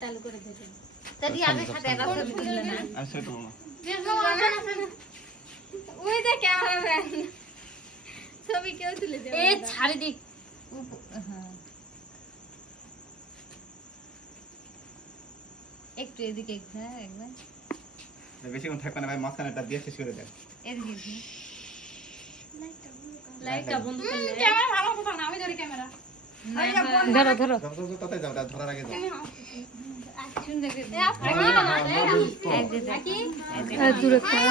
চালু করে দিবেন তাই আগে সাথে রাখা দিল না আচ্ছা তো না ওই যে ক্যামেরাম্যান ছবি কেউ তুলে দেবে এই ছাড়ি দি হ্যাঁ একটু এদিকে হ্যাঁ একদম বেশিক্ষণ থাকবে না ভাই মাঝখানেটা দিয়ে শেষ করে দেন এদিকে লাইটটা বন্ধ করলে ক্যামেরা ভালো কথা না আমি ধরি ক্যামেরা ধরো ধরো তাতে যাও ধরার আগে যাও সুন্দর করে দূরে থাক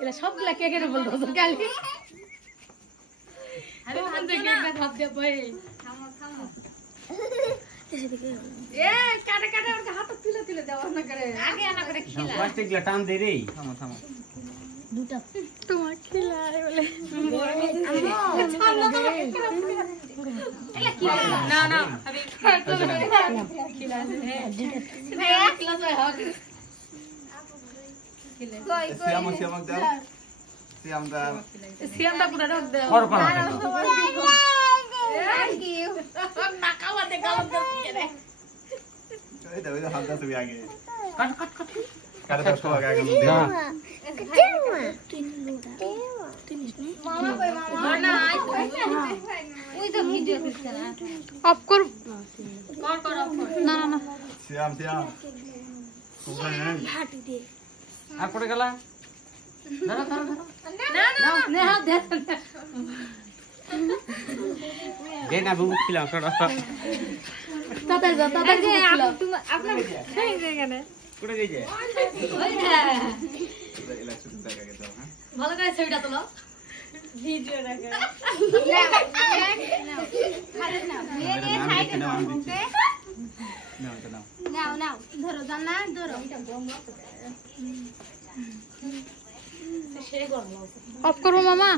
এলা সবগুলা কেকের বলতো কালি আরে বন্ধ কেকটা ভাব দে ভাই থামো থামো এ কাটা কাটা ওর হাত তুলে তুলে দাও না করে আগে আনা করে খিলা প্লাস্টিক গুলা টান দে রে থামো থামো দুটা তোমার খিলাই বলে এলা কি না না আরে খিলা ভাই এক গ্লাস হয় খিলা কই কই সিয়াম দাও সিয়ামটা পুরো রক দাও কর কর থ্যাংক ইউ না খাওয়া দে খাওয়া দে এই দাও হাত দাও তুমি আগে কাট কাট কাট কাটে দাও সব আগে না মামা কই মামা না ওই তো ভিডিও করছে না অফ কর কর অফ কর না না না সিয়াম হাঁটি দে আর পড়ে গেলা ধরো ধরো ধরো না না না হাত দে দে না বুক খিলাও ছোড়ো তাতে যা তাতে তুমি আপনার এই জায়গায় পড়ে গেছে ওই না এলা শুধু আগে যাও হ্যাঁ ভালো করে ছবিটা তোলো ভিডিও রাখো নাও নাও ধরো জানা ধরো অফ করবো মামা